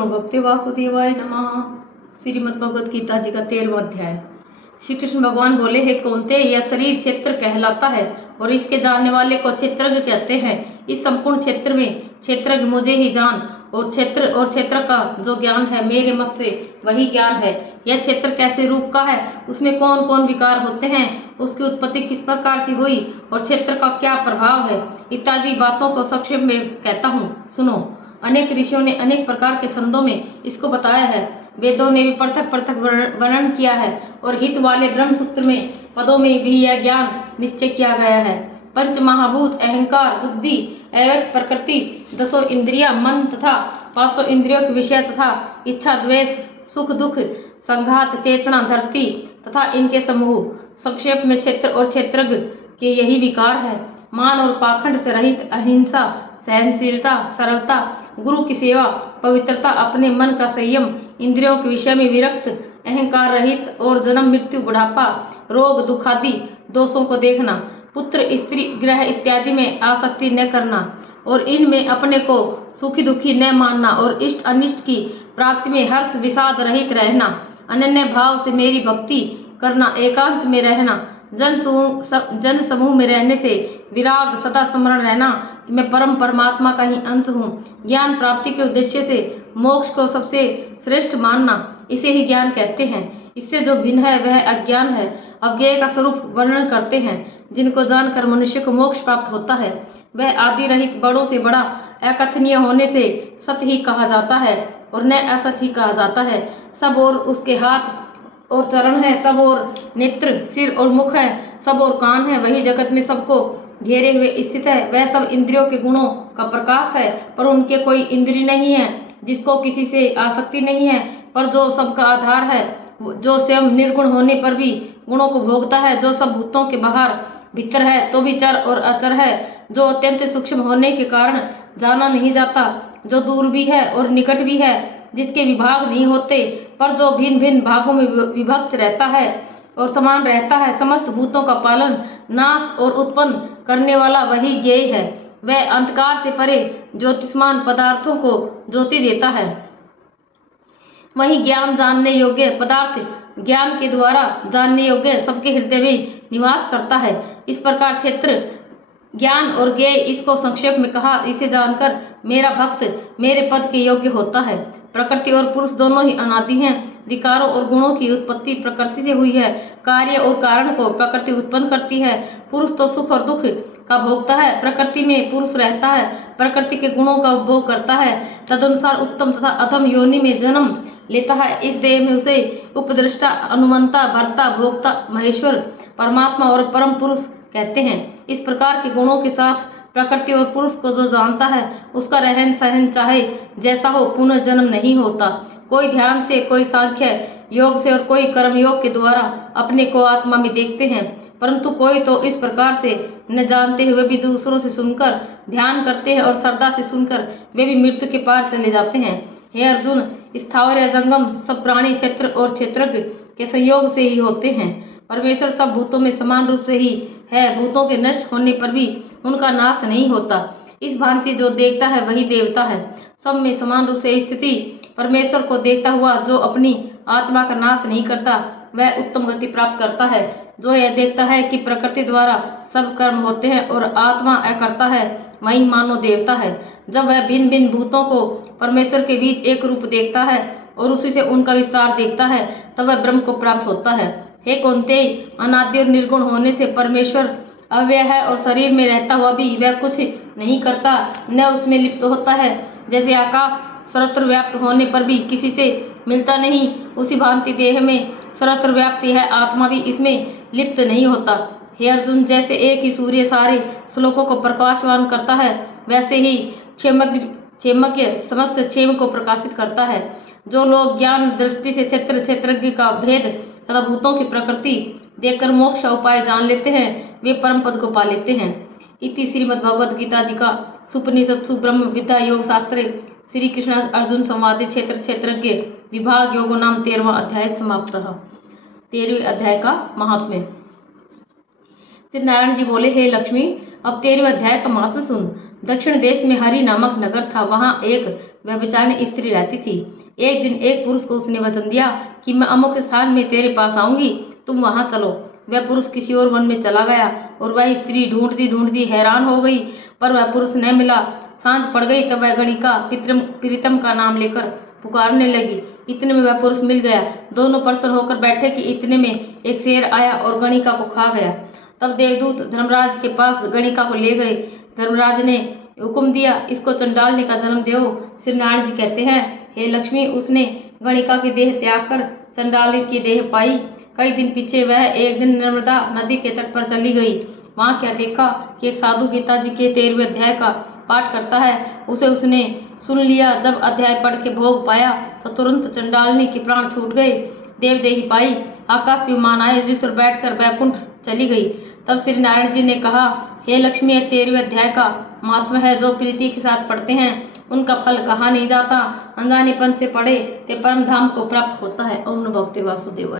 नमो भगवते वासुदेवाय नमः। श्रीमद् भगवद गीता जी का 13वां अध्याय। श्री कृष्ण भगवान बोले, हे कौन्तेय, यह शरीर क्षेत्र कहलाता है और इसके जानने वाले को क्षेत्रज्ञ कहते हैं। इस संपूर्ण क्षेत्र में क्षेत्रज्ञ मुझे ही जान, और क्षेत्र का जो ज्ञान है मेरे मत से वही ज्ञान है। यह क्षेत्र कैसे रूप का है, उसमें कौन कौन विकार होते हैं, उसकी उत्पत्ति किस प्रकार से हुई और क्षेत्र का क्या प्रभाव है, इत्यादि बातों को संक्षेप में कहता हूँ, सुनो। अनेक ऋषियों ने अनेक प्रकार के छंदों में इसको बताया है। वेदों ने भी पृथक पृथक वर्णन किया है और हित वाले ब्रह्म सूत्र में पदों में भी यह ज्ञान निश्चय किया गया है। पंच महाभूत, अहंकार, बुद्धि, अव्यक्त प्रकृति, 10 इंद्रिया, मन तथा 5 इंद्रियों के विषय तथा इच्छा, द्वेष, सुख दुख, संघात, चेतना, धरती तथा इनके समूह, संक्षेप में क्षेत्र और क्षेत्रज्ञ के यही विकार है। मान और पाखंड से रहित, अहिंसा, सहनशीलता, सरलता, गुरु की सेवा, पवित्रता, अपने मन का संयम, इंद्रियों के विषय में विरक्त, अहंकार रहित और जन्म मृत्यु बुढ़ापा रोग दुखादि दोषों को देखना, पुत्र स्त्री ग्रह इत्यादि में आसक्ति न करना और इनमें अपने को सुखी दुखी न मानना और इष्ट अनिष्ट की प्राप्ति में हर्ष विषाद रहित रहना, अनन्य भाव से मेरी भक्ति करना, एकांत में रहना, जन समूह में रहने से विराग, सदा स्मरण रहना कि मैं परम परमात्मा का ही अंश हूँ, ज्ञान प्राप्ति के उद्देश्य से मोक्ष को सबसे श्रेष्ठ मानना, इसे ही ज्ञान कहते हैं। इससे जो भिन्न है वह अज्ञान है। अज्ञेय का स्वरूप वर्णन करते हैं। जिनको जानकर मनुष्य को मोक्ष प्राप्त होता है वह आदि रहित, बड़ों से बड़ा, अकथनीय होने से सत्य ही कहा जाता है और न असत ही कहा जाता है। सब और उसके हाथ और चरण है, सब और नेत्र, सिर और मुख है, सब और कान है, वही जगत में सबको घेरे हुए स्थित है। वह सब इंद्रियों के गुणों का प्रकाश है, पर उनके कोई इंद्रिय नहीं है, जिसको किसी से आसक्ति नहीं है, पर जो सबका आधार है, जो स्वयं निर्गुण होने पर भी गुणों को भोगता है, जो सब भूतों के बाहर भीतर है तो भी चर और अचर है, जो अत्यंत सूक्ष्म होने के कारण जाना नहीं जाता, जो दूर भी है और निकट भी है, जिसके विभाग नहीं होते, पर जो भिन्न भिन्न भागों में विभक्त रहता है और समान रहता है, समस्त भूतों का पालन, नाश और उत्पन्न करने वाला वही ज्ञेय है। वह अंधकार से परे ज्योतिष्मान पदार्थों को ज्योति देता है। वही ज्ञान जानने योग्य पदार्थ ज्ञान के द्वारा जानने योग्य सबके हृदय में निवास करता है। इस प्रकार क्षेत्र, ज्ञान और ज्ञेय, इसको संक्षेप में कहा। इसे जानकर मेरा भक्त मेरे पद के योग्य होता है। प्रकृति और पुरुष दोनों ही अनादि हैं। विकारों और गुणों की उत्पत्ति प्रकृति से हुई है। कार्य और कारण को प्रकृति उत्पन्न करती है। पुरुष तो सुख और दुख का भोगता है। प्रकृति में पुरुष रहता है, प्रकृति के गुणों का उपभोग करता है, तदनुसार उत्तम तथा अधम योनि में जन्म लेता है। इस देह में उसे उपदृष्टा, अनुमंता, भर्ता, भोक्ता, महेश्वर, परमात्मा और परम पुरुष कहते हैं। इस प्रकार के गुणों के साथ प्रकृति और पुरुष को जो जानता है उसका रहन सहन चाहे जैसा हो, पुनः जन्म नहीं होता। कोई ध्यान से, कोई सांख्य योग से और कोई कर्म योग के द्वारा अपने को आत्मा में देखते हैं, परंतु कोई तो इस प्रकार से न जानते हुए भी दूसरों से सुनकर ध्यान करते हैं और श्रद्धा से सुनकर वे भी मृत्यु के पार चले जाते हैं। हे अर्जुन, स्थावर या जंगम सब प्राणी क्षेत्र और क्षेत्रज्ञ के संयोग से ही होते हैं। परमेश्वर सब भूतों में समान रूप से ही है। भूतों के नष्ट होने पर भी उनका नाश नहीं होता। इस भांति जो देखता है वही देवता है। सब में समान रूप से स्थिति परमेश्वर को देखता हुआ जो अपनी आत्मा का नाश नहीं करता वह उत्तम गति प्राप्त करता है। जो यह देखता है कि प्रकृति द्वारा सब कर्म होते हैं और आत्मा अकर्ता है, वही मानो देवता है। जब वह भिन्न भिन्न भूतों को परमेश्वर के बीच एक रूप देखता है और उसी से उनका विस्तार देखता है, तब वह ब्रह्म को प्राप्त होता है। हे कौन्तेय, अनादि और निर्गुण होने से परमेश्वर अव्यय है और शरीर में रहता हुआ भी वह कुछ नहीं करता, न उसमें लिप्त होता है। जैसे आकाश सर्वत्र व्याप्त होने पर भी किसी से मिलता नहीं, उसी भांति देह में सर्वत्र व्याप्त यह आत्मा भी इसमें लिप्त नहीं होता। हे अर्जुन, जैसे एक ही सूर्य सारे श्लोकों को प्रकाशवान करता है, वैसे ही क्षेमज्ञ समस्त क्षेम को प्रकाशित करता है। जो लोग ज्ञान दृष्टि से क्षेत्रज्ञ का भेद तथा भूतों की प्रकृति देखकर मोक्ष का उपाय जान लेते हैं, वे परम पद को पा लेते हैं। इति श्रीमद् भगवद गीता जी का सुपनिषत्सु ब्रह्म विद्या योग शास्त्रे श्री कृष्ण अर्जुन संवादे क्षेत्रज्ञ विभाग योगो नाम 13वां अध्याय समाप्त। 13वें अध्याय का महात्म्य। श्री नारायण जी बोले, हे लक्ष्मी, अब 13वें अध्याय का महात्म्य सुन। दक्षिण देश में हरि नामक नगर था। वहां एक व्यभिचारिणी स्त्री रहती थी। एक दिन एक पुरुष को उसने वचन दिया कि मैं अमुक स्थान में तेरे पास आऊंगी, तुम वहां चलो। वह पुरुष किसी और वन में चला गया और वह स्त्री ढूंढती ढूंढती हैरान हो गई, पर वह पुरुष न मिला। सांझ पड़ गई तब वह गणिका प्रीतम का नाम लेकर पुकारने लगी। इतने में वह पुरुष मिल गया। दोनों परसर होकर बैठे कि इतने में एक शेर आया और गणिका को खा गया। तब देवदूत धर्मराज के पास गणिका को ले गए। धर्मराज ने हुक्म दिया, इसको चंडालनी का जन्म दो। श्री नारायण जी कहते हैं, हे लक्ष्मी, उसने गणिका की देह त्याग कर चंडाली की देह पाई। कई दिन पीछे वह एक दिन नर्मदा नदी के तट पर चली गई। वहां क्या देखा कि एक साधु गीता जी के 13वें अध्याय का पाठ करता है। उसे उसने सुन लिया। जब अध्याय पढ़ के भोग पाया तो तुरंत चंडालिनी के प्राण छूट गए। देवदेही पाई। आकाश से विमान आए जिस पर बैठकर बैकुंठ चली गई। तब श्री नारायण जी ने कहा, हे लक्ष्मी, यह 13वें अध्याय का महात्मा है। जो प्रीति के साथ पढ़ते हैं उनका फल कहा नहीं जाता। अनजानेपन से पढ़े ते परम धाम को प्राप्त होता है। ओम नमो भगवते वासुदेवाय।